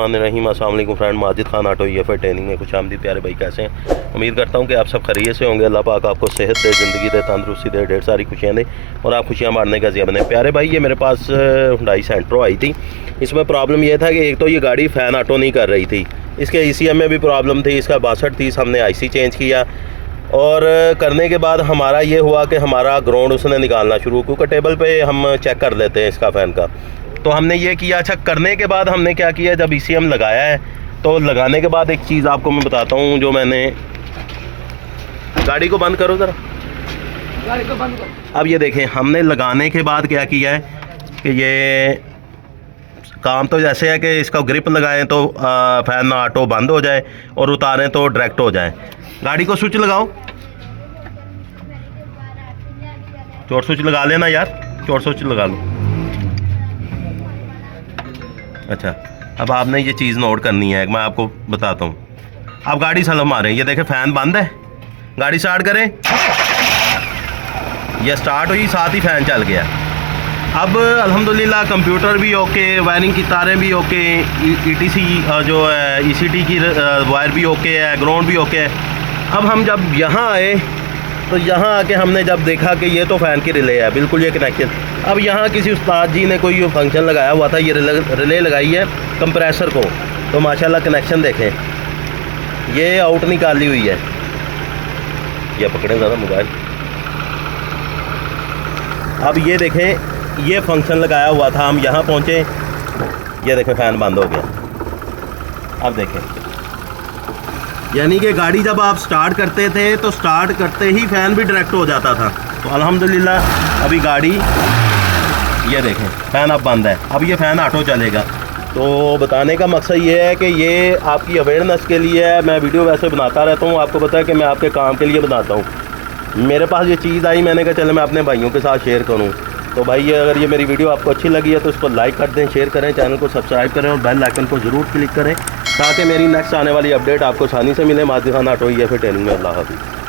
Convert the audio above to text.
बिस्मिल्लाहिर्रहमानिर्रहीम। अस्सलाम वालेकुम friend, Majid Khan auto EFI training में खुश आमदीद। प्यारे भाई कैसे हैं? उम्मीद करता हूं कि आप सब खैरियत से होंगे। अल्लाह पाक आपको सेहत दे, ज़िंदगी दे, तंदुरुस्ती दे, ढेर सारी खुशियाँ दे और आप खुशियाँ बांटने का ज़िया बने। प्यारे भाई, ये मेरे पास हुंडई सेंट्रो आई थी। इसमें प्रॉब्लम ये था कि एक तो ये गाड़ी फ़ैन ऑटो नहीं कर रही थी, इसके ECM में भी प्रॉब्लम थी, इसका 6230 हमने IC चेंज किया और करने के बाद हमारा ये हुआ कि हमारा ग्राउंड उसने निकालना शुरू, क्योंकि टेबल पे हम चेक कर लेते हैं इसका फ़ैन का। तो हमने ये किया। अच्छा, करने के बाद हमने क्या किया, जब ECM लगाया है तो लगाने के बाद एक चीज़ आपको मैं बताता हूँ जो मैंने, गाड़ी को बंद करो ज़रा, गाड़ी को बंद करो। अब ये देखें, हमने लगाने के बाद क्या किया है कि ये काम तो जैसे है कि इसका ग्रिप लगाएं तो फ़ैन ऑटो बंद हो जाए और उतारें तो डायरेक्ट हो जाए। गाड़ी को स्विच लगाओ, चोट स्विच लगा लेना यार, चोट स्विच लगा लो। अच्छा, अब आपने ये चीज़ नोट करनी है, मैं आपको बताता हूँ। आप गाड़ी स्लो मारें, ये देखें फ़ैन बंद है, गाड़ी स्टार्ट करें, ये स्टार्ट हुई, साथ ही फ़ैन चल गया। अब अल्हम्दुलिल्लाह कंप्यूटर भी ओके, वायरिंग की तारें भी ओके, ETC जो है ECT की वायर भी ओके है, ग्राउंड भी ओके है। अब हम जब यहाँ आए तो यहाँ आके हमने जब देखा कि ये तो फ़ैन की रिले है, बिल्कुल ये कनेक्शन। अब यहाँ किसी उस्ताद जी ने कोई फंक्शन लगाया हुआ था, ये रिले लगाई है कंप्रेसर को, तो माशाल्लाह कनेक्शन देखें, ये आउट निकाली हुई है। ये पकड़ें ज़्यादा मोबाइल। अब ये देखें, ये फंक्शन लगाया हुआ था, हम यहाँ पहुँचे, ये देखें फ़ैन बंद हो गया। अब देखें, यानी कि गाड़ी जब आप स्टार्ट करते थे तो स्टार्ट करते ही फ़ैन भी डायरेक्ट हो जाता था। तो अल्हम्दुलिल्लाह अभी गाड़ी, ये देखें फ़ैन अब बंद है, अब ये फ़ैन ऑटो चलेगा। तो बताने का मकसद ये है कि ये आपकी अवेयरनेस के लिए है। मैं वीडियो वैसे बनाता रहता हूँ, आपको पता है कि मैं आपके काम के लिए बनाता हूँ। मेरे पास ये चीज़ आई, मैंने कहा चलो मैं अपने भाइयों के साथ शेयर करूँ। तो भाई, अगर ये मेरी वीडियो आपको अच्छी लगी है तो इसको लाइक कर दें, शेयर करें, चैनल को सब्सक्राइब करें और बेल आइकन को ज़रूर क्लिक करें ताकि मेरी नेक्स्ट आने वाली अपडेट आपको आसानी से मिले। Majid Khan auto EFI training में। अल्लाह हाफ़िज़।